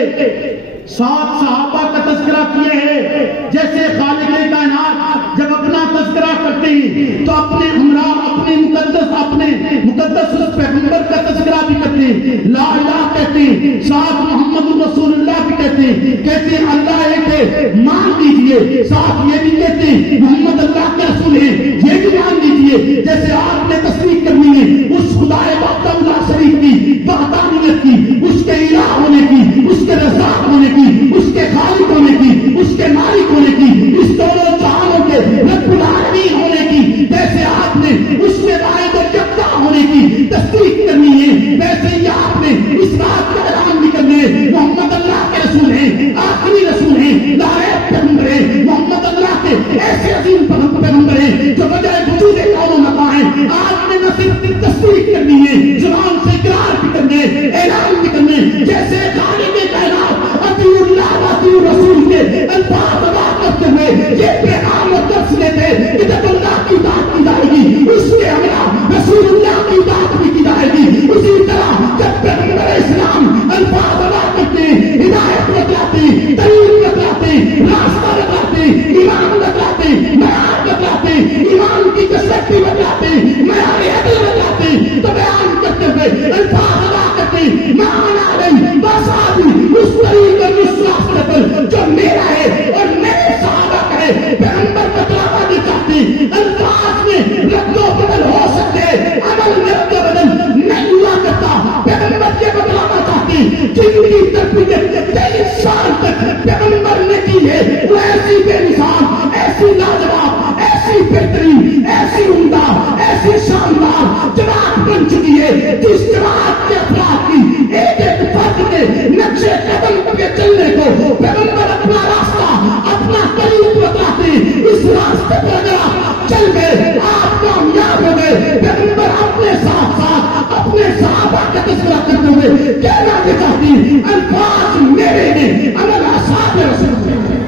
7 صحابہ کا تذکرہ کیا ہے۔ جیسے خالق کائنات جب اپنا تذکرہ کرتے ہیں تو اپنے ہمراہ اپنے مقدس پیغمبر کا تذکرہ بھی کرتے ہیں، لا الہ کہتے ہیں، ساتھ محمد رسول اللہ بھی کہتے ہیں اللہ ایک ہے مان لیجئے، ساتھ یہ بھی کہتے ہیں محمد اللہ کے رسول ہیں، یہ بھی مان لیجئے۔ جیسے آپ نے تصدیق کرنی ہے اس خدا وحدہ لا شریک کی وحدانیت کی، اس کے الہ ہونے کی، اس کے رزاق ہونے کی، اس کے خالق ہونے کی، اس کے مالک ہونے کی، اس دونوں جہانوں کے رب العالمین ہونے کی، جیسے آپ نے اس کے واحد و یکتا ہونے کی تصدیق کرنی ہے، ویسے ہی آپ نے اس بات کا اعلان بھی کرنا ہے محمد اللہ کے رسول ہیں، آخری رسول ہیں، لاریب پیغمبر ہیں، محمد اللہ کے ایسے عظیم پیغمبر ہیں جو بجائے وجود کون و مکان ہیں۔ آپ نے نہ صرف تصدیق کرنی ہے، زبان سے اقرار بھی کرنا ہے، اعلان بھی کرنا ہے، جیسے خالق کائنات اطیع اللہ و اطیع رسول کے الفاظ ادا کرتے ہوئے یہ پیغام اور درس دیتے کہ جب اللہ کی اطاعت کی جائے گی اس کے ہمراہ رسول اللہ کی اطاعت بھی کی جائے گی۔ اسی طرح جب پیغمبر اسلام الفاظ ادا کرتے ہیں، ہدایت بتلاتے ہیں، دلیل بتلاتے ہیں، راستہ بتلاتے ہیں، ایمان بتلاتے ہیں، معیار بتلاتے ہیں، ایمان کی کثرت بتلاتے ہیں، معیار عدل بتلاتے ہیں، تو بیان کرتے ہوئے الفاظ ادا کرتے ہیں مانا علیہ وصحابی، اس طریقے اور اس راستے پر جو میرا ہے اور میرے صحابہ کا ہے۔ پیغمبر بتلانا نہیں چاہتے، الفاظ میں رد و بدل ہو سکتے، عمل میں رد و بدل نہیں ہوا کرتا۔ پیغمبر یہ بتلانا چاہتے جن کی تربیت 23 سال تک پیغمبر نے کی ہے وہ ایسی بے مثال، ایسی لاجواب، ایسی بہترین، ایسی عمدہ، ایسی شاندار جماعت بن چکی ہے جس جماعت کے افراد کی ایک ایک فرد کے نقشے قدم پہ چلنے کو پیغمبر اپنا راستہ اپنا طریق بتاتے ہیں۔ اس راستے پر اگر آپ چل گئے آپ کامیاب ہو گئے۔ پیغمبر اپنے ساتھ ساتھ اپنے صحابہ کا تذکرہ کرتے ہوئے کہنا چاہتی الفاظ میرے ہیں، عمل اصحاب رسول ہیں۔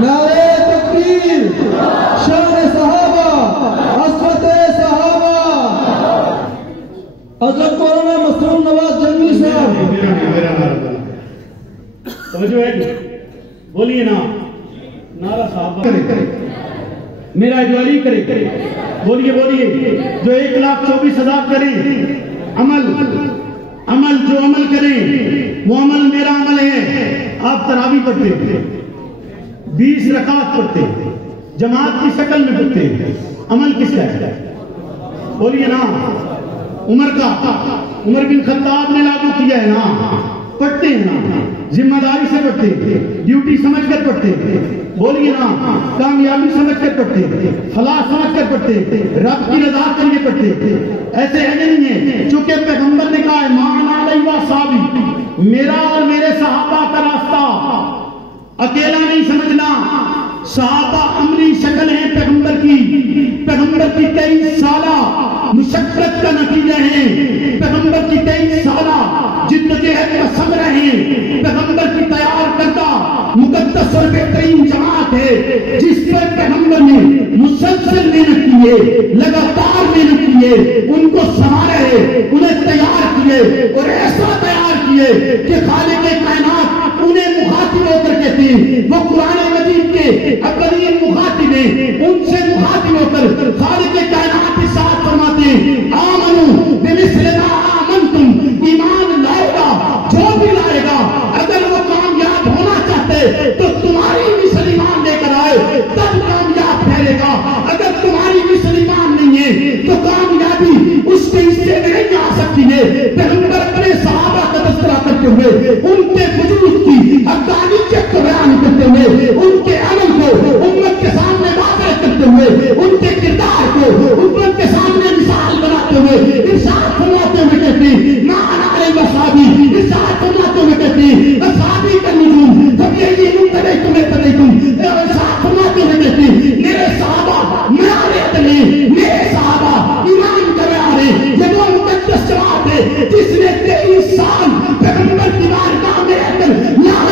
نعرہ تکبیر، شان صحابہ، عصمت صحابہ، حضرت مولانا مسعود نواز جنگلی صاحب۔ سمجھ میں بولیے نا نعرہ صاحب کرے میرا جو علی کرے بولیے جو 1,24,000 کریں عمل جو عمل کریں وہ عمل میرا عمل ہے. آپ تراویح پڑھتے ہیں 20 رکعت پڑھتے ہیں جماعت کی شکل میں پڑھتے ہیں. عمل کس کا ہے؟ بولیے نا عمر بن خطاب نے لاگو کیا ہے نا. پڑھتے ہیں نا ذمہ داری سے پڑھتے ہیں ڈیوٹی سمجھ کر پڑھتے ہیں. بولیے نا کامیابی سمجھ کر پڑھتے ہیں فلاح سمجھ کر پڑھتے ہیں رب کی رضا کے لیے پڑھتے ہیں. ایسے ہے نہیں ہے چونکہ پیغمبر نے کہا ہے مانا علیہ وصحابی میرا اور میرے صحابہ کا راستہ اکیلا نہیں سمجھنا. صحابہ عملی شکل ہے پیغمبر کی 23 سالہ مشقت کا نتیجہ ہے. پیغمبر کی 23 سالہ جدوجہد کا ثمرہ ہے. پیغمبر کی تیار کردہ مقدس اور بہترین جماعت ہے جس پر پیغمبر نے مسلسل محنت کی ہے لگاتار محنت کی ہے. ان کو سنوارا ہے انہیں تیار کیے اور ایسا تیار کیے کہ خالق کائنات انہیں مخاطب ہو کر کہتے ہیں. وہ قرآن مجید کے اولین مخاطب ہیں. ان سے مخاطب ہو کر خالق کائنات کے ساتھ فرماتے ہیں آمنو بمثل ما آمنتم ایمان لائے گا جو بھی لائے گا اگر وہ کامیاب ہونا چاہتے تو تمہاری مثل ایمان لے کر آئے تب کامیاب پھیلے گا. اگر تمہاری مثل ایمان نہیں ہے تو کامیابی اس کے حصے میں نہیں آ سکتی ہے. پیغمبر اپنے صحابہ کا تذکرہ کرتے ہوئے ان کے وجود کی حقانیت کو بیان کرتے ہوئے ان کے عمل کو امت کے سامنے واضح کرتے ہوئے ان کے کردار کو امت کے سامنے مثال بناتے ہوئے ارشاد فرماتے ہوئے کہتے ہیں مانا علیہ وصحابی ارشاد فرماتے ہوئے کہتے ہیں اصحابی کا نجوم جب یہ تم ارشاد فرماتے ہوئے کہتے ہیں میرے صحابہ میرے صحابہ ایمان کر رہے ہیں. یہ وہ مقدس جماعت ہے جس نے 23 سال پیغمبر کی بارگاہ میں رہ کر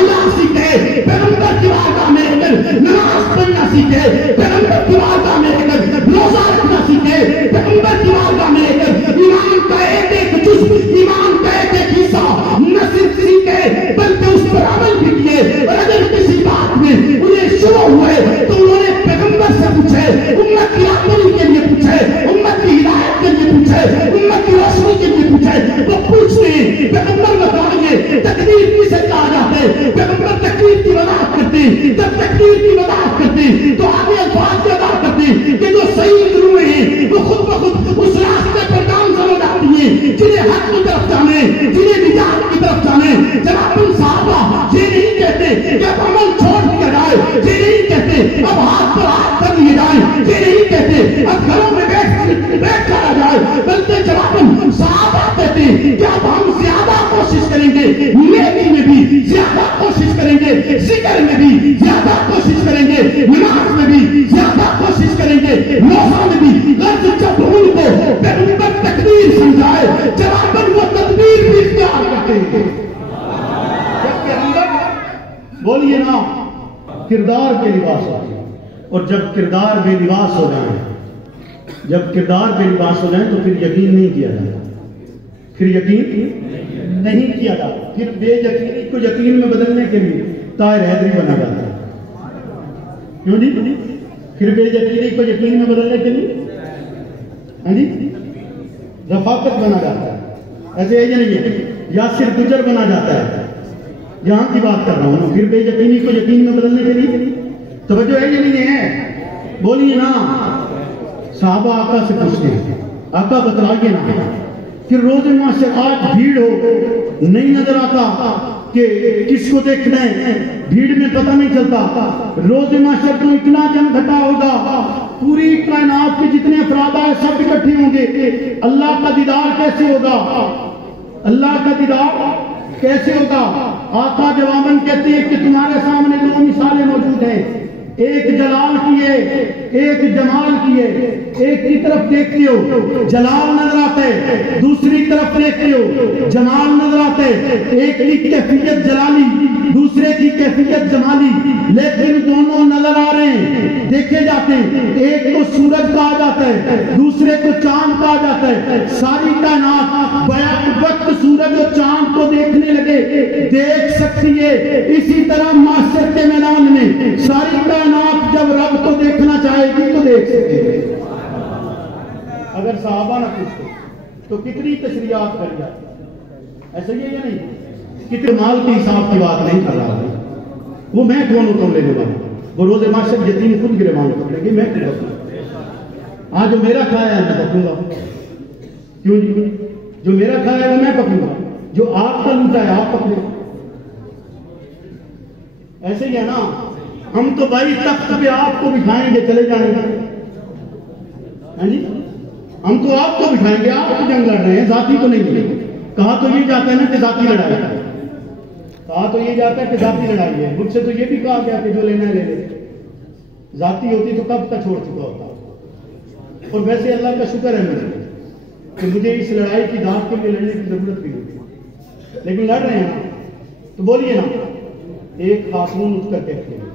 لا سیکھے پیغمبر کی بارگاہ میں رہ کر نماز پڑھنا سیکھے پیغمبر کی بارگاہ میں رہ کر روزہ رکھنا سیکھے پیغمبر کی بارگاہ میں رہ کر ایمان کا ایک جزء ایمان کا ایک حصہ نہ صرف سیکھے بلکہ اس پر عمل بھی کیے. اور اگر کسی بات میں انہیں شروع ہوئے تو انہوں نے پیغمبر سے پوچھے امت کی آخری کے لیے پوچھے امت کی ہدایت کے لیے پوچھے امت کی روشنی کے لیے پوچھے. وہ پوچھتے ہیں پیغمبر بتائیے تقدیر کسے کہا جاتا ہے. پیغمبر تقدیر کی وضاحت کرتے ہیں. جب تقدیر کی وضاحت کرتے ہیں تو آگے الفاظ کی وضاحت کرتے ہیں کہ جو صحیح گروہ ہیں وہ خود بخود اس راستے پر کام سمجھ آتی ہیں جنہیں حق کی طرف جانے جنہیں نجات کی طرف جانے. جناب صحابہ یہ نہیں کہتے کہ اب عمل چھوڑ دیا جائے یہ نہیں کہتے اب ہاتھ پر ہاتھ کر لیے جائیں یہ نہیں کہتے اب گھروں میں بیٹھ کر جائے بلکہ جناب صحابہ کہتے ہیں کہ اب ہم زیادہ کوشش کریں گے نیکی میں بھی زیادہ کوشش کریں گے ذکر میں بھی زیادہ کوشش کریں گے نماز میں بھی زیادہ کوشش کریں گے روزہ میں بھی. جب ان کو پیغمبر تقدیر سمجھائے جناب وہ تدبیر بھی اختیار کرتے ہیں. بولیے نا کردار کے لباس ہو اور جب کردار بے لباس ہو جائیں تو پھر یقین نہیں کیا جاتا پھر بے یقینی کو یقین میں بدلنے کے لیے طاہر حیدری بنا جاتا ہے. کیوں جی پھر بے یقینی کو یقین میں بدلنے کے لیے رفاقت بنا جاتا ہے. ایسے یہ نہیں ہے یاسر گجر بنا جاتا ہے. یہاں کی بات کر رہا ہوں پھر بے یقینی کو یقین میں بدلنے کے لیے توجہ ہے یہ نہیں ہے. بولیے نا صحابہ آقا سے پوچھتے ہیں آقا بتلائیے نا کہ روز معاشر آج بھیڑ ہو نہیں نظر آتا کہ کس کو دیکھنا ہے بھیڑ میں پتہ نہیں چلتا. روز معاشر تو اتنا جم گھٹا ہوگا پوری کائنات کے جتنے افراد ہیں سب اکٹھے ہوں گے. اللہ کا دیدار کیسے ہوگا آقا جواباً کہتے ہیں کہ تمہارے سامنے دو مثالیں موجود ہیں. ایک جلال کی ہے ایک جمال کی ہے. ایک کی طرف دیکھتے ہو جلال نظر آتا ہے دوسری طرف دیکھتے ہو جمال نظر آتا ہے. ایک کی کیفیت جلالی دوسرے کی کیفیت جمالی لیکن دونوں نظر آ رہے ہیں دیکھے جاتے ہیں. ایک کو سورج کہا جاتا ہے دوسرے کو چاند کہا جاتا ہے. ساری کائنات بیک وقت سورج اور چاند کو دیکھنے لگے دیکھ سکتی ہے، اسی طرح معاشرت کے میدان میں ساری کائنات جب رب کو دیکھنا چاہے گی تو دیکھ سکتی ہے۔ اگر صحابہ نہ پوچھتے تو کتنی تشریحات کر جاتی، ایسا ہی ہے یا نہیں؟ کتنے مال کے حساب کی بات نہیں کر رہا ہے، وہ میں کون ہوتا ہوں لینے والا؟ وہ روز معاشر یتیم خود گربان پکڑے گی، میں کیوں کروں؟ آج جو میرا کھایا ہے میں پکڑوں گا، کیوں جی؟ جو میرا کھایا ہے وہ میں پکڑوں گا، جو آپ کا لوٹا ہے آپ پکڑے۔ ایسے ہی ہے نا، ہم تو بھائی تخت پہ آپ کو بٹھائیں گے چلے جائیں گے، ہاں جی، ہم تو آپ کو بٹھائیں گے، آپ کو جنگ لڑ رہے ہیں، ذاتی تو نہیں ہے۔ کہا تو یہ جاتا ہے نا کہ ذاتی لڑائی ہے، کہا تو یہ جاتا ہے کہ ذاتی لڑائی ہے، مجھ سے تو یہ بھی کہا گیا کہ جو لینا ہے لے لے، ذاتی ہوتی تو کب کا چھوڑ چکا ہوتا۔ اور ویسے اللہ کا شکر ہے مجھے کہ مجھے اس لڑائی کی داغ کے لیے لڑنے کی ضرورت بھی نہیں، لیکن لڑ رہے ہیں تو بولیے نا۔ ایک خاتون اٹھ کر کہتے ہیں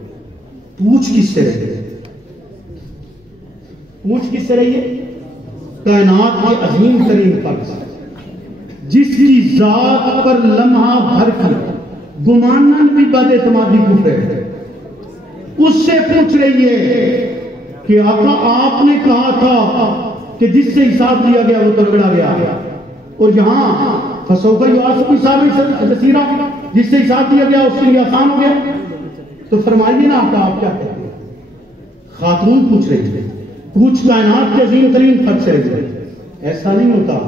پوچھ کس سے رہی ہے؟ پوچھ کس سے رہی ہے؟ کائنات کے عظیم ترین فرد جس کی ذات پر لمحہ بھر کی گمانن بھی بد اعتمادی کفر ہے، اس سے پوچھ رہی ہے کہ آقا آپ نے کہا تھا کہ جس سے حساب دیا گیا وہ تو رگڑا گیا، اور یہاں فسوف یحاسب حسابا یسیرا، جس سے حساب دیا گیا اس کے لیے آسان ہو گیا۔ تو فرمائیے نا آقا آپ کیا کہتے ہیں؟ خاتون پوچھ رہی ہے، پوچھ کائنات کے عظیم ترین فرد سے رہی ہے۔ ایسا نہیں ہوتا،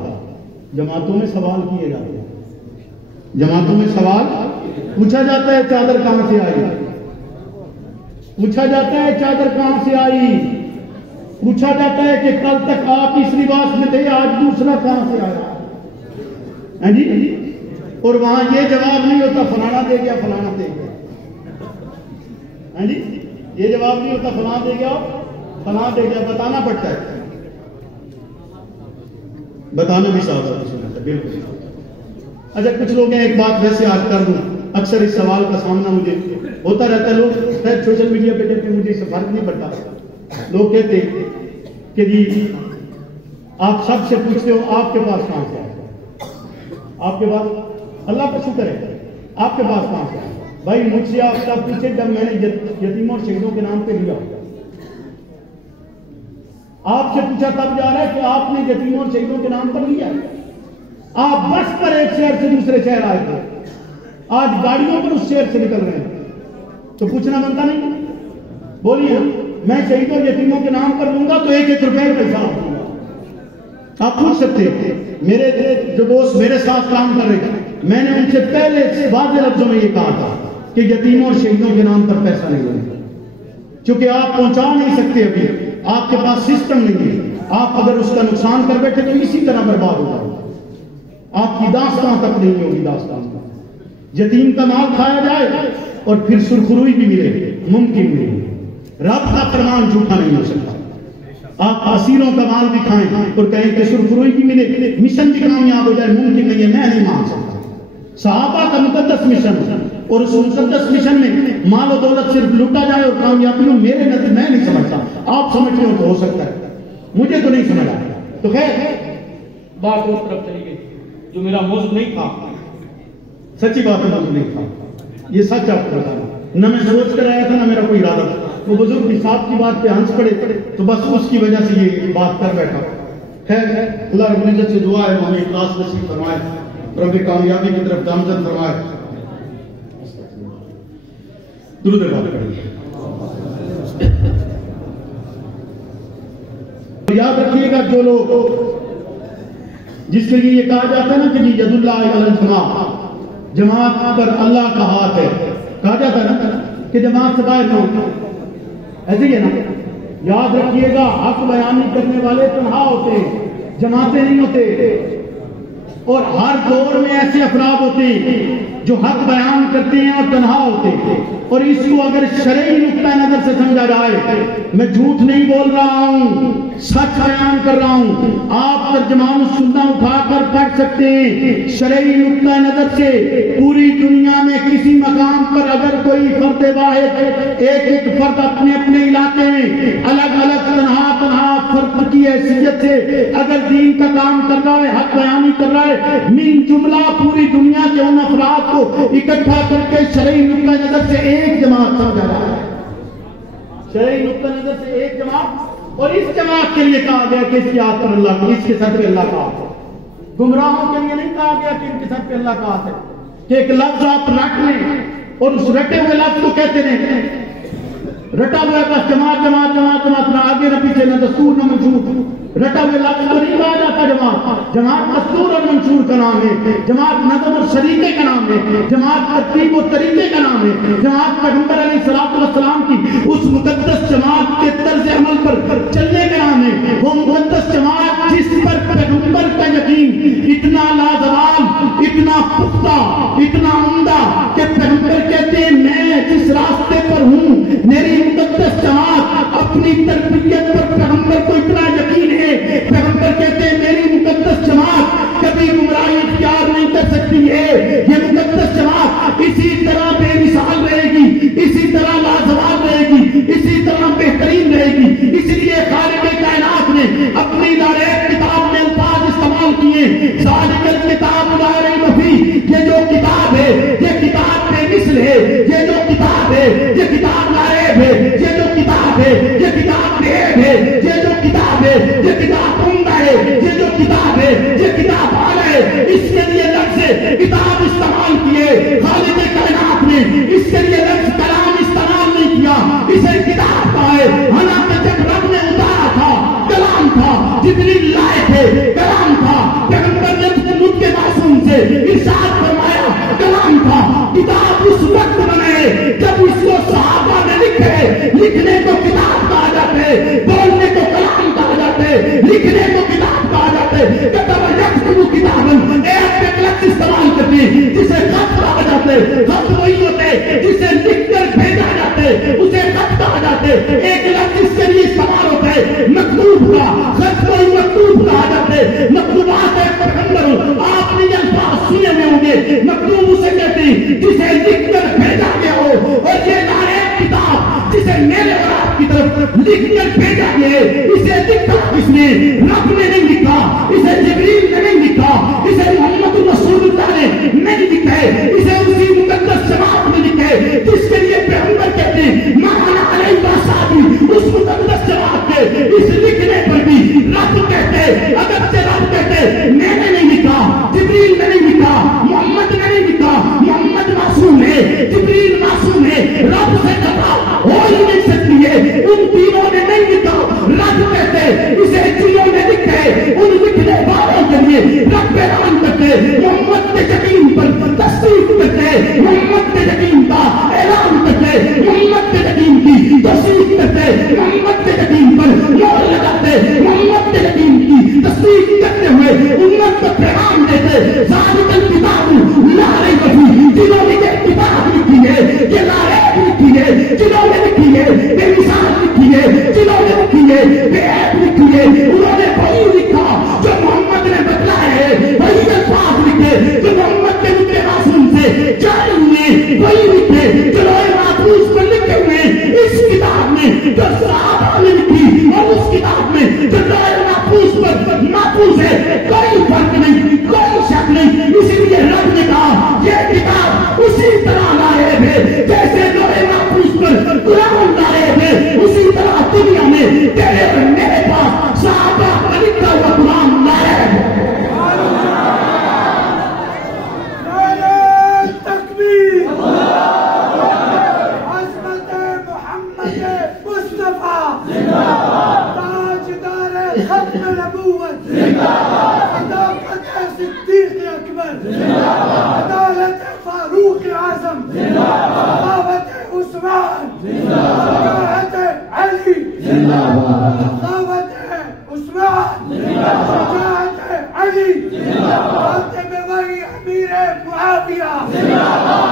جماعتوں میں سوال کیے جاتے ہیں، جماعتوں میں سوال پوچھا جاتا ہے چادر کہاں سے آئی، پوچھا جاتا ہے چادر کہاں سے آئی، پوچھا جاتا ہے کہ کل تک آپ اس لباس میں تھے آج دوسرا کہاں سے آیا، ہاں جی، اور وہاں یہ جواب نہیں ہوتا فلانا دے گیا فلانا دے گیا، ہاں جی، یہ جواب نہیں ہوتا فلانا دے گیا فلانا دے گیا، بتانا پڑتا ہے، بتانا بھی صاحب ہے بالکل۔ اچھا کچھ لوگ ہیں، ایک بات ویسے آج کر دوں، اکثر اس سوال کا سامنا مجھے ہوتا رہتا ہے، لوگ سوشل میڈیا پہ کہتے ہیں مجھے اس سے فرق نہیں پڑتا، لوگ کہتے ہیں کہ جی آپ سب سے پوچھتے ہو آپ کے پاس کہاں سے آئے، آپ کے پاس اللہ کا شکر ہے آپ کے پاس کہاں سے آئے۔ بھائی مجھ سے آپ تب پوچھے جب میں نے یتیموں اور شہیدوں کے نام پہ لیا، آپ سے پوچھا تب جا رہا ہے کہ آپ نے یتیموں اور شہیدوں کے نام پر لیا، آپ بس پر ایک شہر سے دوسرے شہر آئے تھے، آج گاڑیوں پر اس شہر سے نکل رہے ہیں، تو پوچھنا بنتا نہیں؟ بولیے میں شہیدوں اور یتیموں کے نام پر لوں گا تو 1-1 روپے کا حساب دوں گا۔ آپ پوچھ سکتے ہیں، میرے جو دوست میرے ساتھ کام کر رہے تھے، میں نے ان سے پہلے واضح لفظوں میں یہ کہا تھا کہ یتیموں اور شہیدوں کے نام پر پیسہ نہیں لوں گا، چونکہ آپ پہنچا نہیں سکتے، ابھی آپ کے پاس سسٹم نہیں ہے، آپ اگر اس کا نقصان کر بیٹھے تو اسی طرح برباد ہوگا، آپ کی داستان تک نہیں ہوگی داستان کا۔ یتیم کا مال کھایا جائے اور پھر سرخروئی بھی ملے، ممکن نہیں، رب کا فرمان جھوٹا نہیں ہو سکتا۔ آپ اسیروں کا مال بھی کھائیں اور کہیں کہ سرخروئی بھی ملے، مشن بھی کامیاب ہو جائے، ممکن نہیں ہے، میں نہیں مان سکتا۔ صحابہ کا مقدس مشن، اور اس مقدس مشن میں مال و دولت صرف لوٹا جائے اور کامیابی ہو، میرے نظر میں نہیں سمجھتا، آپ سمجھتے ہو تو ہو سکتا ہے، مجھے تو نہیں سمجھ آیا۔ تو خیر بات اس طرف چلی گئی، جو میرا موضوع نہیں تھا، سچی بات ہے موضوع نہیں تھا، یہ سچ آپ کو بتانا، نہ میں سوچ کر آیا تھا نہ میرا کوئی ارادہ تھا، وہ بزرگ نصاب کی بات پہ ہنس پڑے تو بس اس کی وجہ سے یہ بات کر بیٹھا۔ خیر اللہ رب العزت سے دعا ہے ہمیں اخلاص نصیب فرمائے، رب کامیابی کی طرف گامزن فرمائے۔ درود بات پڑھیے۔ یاد رکھیے گا جو لوگ جس کے لیے یہ کہا جاتا ہے نا کہ ید اللہ علی الجماع، جماعت پر اللہ کا ہاتھ ہے، کہا جاتا ہے نا کہ جماعت سے باہر نہ ہو، ایسے ہی ہے نا؟ یاد رکھیے گا حق بیان کرنے والے تنہا ہوتے ہیں، جماعتیں نہیں ہوتے، اور ہر دور میں ایسے افراد ہوتے ہیں جو حق بیان کرتے ہیں اور تنہا ہوتے ہیں، اور اس کو اگر شرعی نقطہ نظر سے سمجھا جائے، میں جھوٹ نہیں بول رہا ہوں، سچ بیان کر رہا ہوں، آپ ترجمان السنہ اٹھا کر پڑھ سکتے ہیں، شرعی نقطہ نظر سے پوری دنیا میں کسی مقام پر اگر کوئی فرد واحد، ایک فرد اپنے اپنے علاقے میں الگ الگ تنہا فرد کی حیثیت سے اگر دین کا کام کر رہا ہے، حق بیانی کر رہا ہے، ہے من جملہ پوری دنیا کے ان افراد کو اکٹھا کر کے شرعی نقطہ نظر سے ایک جماعت سمجھا رہا ہے. شرعی نقطہ نظر سے ایک جماعت، اور اس جماعت کے لیے کہا گیا کہ اس کی آت پر اللہ کی، اس کے سر پہ اللہ کا ہاتھ ہے. گمراہوں کے لیے نہیں کہا گیا کہ ان کے سر پہ اللہ کا ہاتھ ہے کہ ایک لفظ آپ رٹ لیں اور اس رٹے ہوئے لفظ کو کہتے رہیں. رٹا ہوا بس جماعت جماعت جماعت جماعت، نہ آگے نہ پیچھے، نہ دستور نہ منشور. رٹا ہوئے لفظ کو نہیں کہا جاتا جماعت. جماعت دستور اور منشور کا نام ہے، جماعت نظم اور شریعے کا نام ہے، جماعت ترتیب اور طریقے کا نام ہے. جماعت پیغمبر علیہ الصلوۃ والسلام کی اس مقدس جماعت کے طرز عمل پر چلنے کا نام ہے. وہ مقدس جماعت جس پر پیغمبر کا یقین اتنا لازوال، اتنا پختہ، اتنا عمدہ کہ پیغمبر کہتے ہیں میں جس راستے پر ہوں، میری مقدس جماعت اپنی تربیت پر پیغمبر کو اتنا یقین ہے. پیغمبر کہتے ہیں میری مقدس جماعت کبھی گمراہی اختیار نہیں کر سکتی ہے. یہ مقدس جماعت اسی طرح بے مثال رہے گی، اسی طرح لازوال رہے گی، اسی طرح بہترین رہے گی. اس لیے خالق کائنات نے اپنی دائرہ کتاب میں الفاظ استعمال کیے. ذالک الکتاب لا ریب فیہ، یہ جو کتاب ہے یہ کتاب بے مثل ہے. یہ جو کتاب ہے یہ کتاب لا ریب ہے. یہ جو کتاب ہے یہ کتاب بے عیب ہے. یہ جو کتاب ہے یہ کتاب عمدہ ہے. یہ جو کتاب ہے یہ کتاب اعلیٰ ہے. اس کے لیے لفظ کتاب استعمال کیے. خالق کائنات نے اس کے لیے لفظ کلام استعمال نہیں کیا، اسے کتاب کہا ہے. حالانکہ جب رب نے اتارا تھا کلام تھا، جبریل لائے تھے کلام تھا. پیغمبر نے مجھ کے معصوم سے ارشاد فرمایا کلام تھا. کتاب اس وقت بنے جب اس کو صحابہ نے لکھے. لکھنے کو کتاب کہا جاتے، بولنے کو کلام کہا جاتے، لکھنے کو کتاب کہا جاتے. کتب یکتب کتاباً، ایک لفظ استعمال کرتے جسے خط کہا جاتے. خط وہی ہوتے جسے لکھ کر بھیجا جاتے، اسے خط کہا جاتے. ایک لفظ اس کے لیے استعمال ہوتا ہے مکتوب کا. خط وہی مکتوب کہا جاتے. مکتوبات پیغمبر آپ نے یہ الفاظ سنے ہوئے ہوں گے. مکتوب اسے کہتے ہیں جسے لکھ کر بھیجا گیا ہو، اور یہ نائب کتاب جسے میرے اور آپ کی طرف لکھ کر بھیجا گیا ہے. اسے لکھا کس نے؟ رب نے نہیں لکھا، اسے جبریل نے نہیں لکھا، اسے محمد رسول اللہ نے نہیں لکھا ہے. اسے اسی مقدس جماعت نے لکھا ہے جس کے لیے پیغمبر کہتے ہیں مانا علیہ وسلم. اس مقدس جماعت کے اس لکھنے پر بھی رب کہتے ہیں، اگرچہ رب کہتے ہیں میں نے نہیں لکھا، جبریل نے نہیں لکھا، محمد نے نہیں لکھا. محمد معصوم ہے، جبریل معصوم ہے، رب سے خطا ہو ہی نہیں سکتی ہے. ان تینوں نے نہیں لکھا. رب کہتے ہیں اسے جنہوں نے لکھا ہے ان لکھنے والوں کے لیے رب اعلان کرتے ہیں محمد کے یقین پر تصدیق کرتے ہیں، محمد کے یقین کا اعلان کرتے ہیں، محمد کے یقین کی تصدیق کرتے ہیں، محمد کے یقین پر مہر لگاتے ہیں، محمد کے یقین کی تصدیق کرتے ہوئے امت کو پیغام دیتے ذالک الکتاب لا ریب فیہ. جنہوں نے یہ کتاب لکھی ہے یہ لا ریب لکھی ہے، جنہوں نے لکھی ہے بے مثال لکھی ہے، جنہوں نے لکھی ہے بے عیب لکھی ہے. انہوں نے وہی لکھا جو محمد نے بتلایا ہے، وہی الفاظ لکھے جو محمد کے لکھے معصوم سے جاری ہوئے، وہی لکھے جو لوح محفوظ پر لکھے ہوئے. اس کتاب میں جو صحابہ نے لکھی اور اس کتاب میں جو لوح محفوظ پر محفوظ ہے کوئی فرق نہیں، کوئی شک نہیں. اسی لیے رب نے کہا یہ کتاب اسی طرح نائب ہے جیسے لوح محفوظ پر قرآن نائب ہے، اسی طرح دنیا میں تیرے اور میرے پاس صحابہ کا لکھا ہوا قرآن نائب ہے. عدالت فاروق اعظم، ثقافت عثمان، شجاعت علی، ثقافت عثمان، شجاعت علی، فاطمہ ولی امیر معاویہ.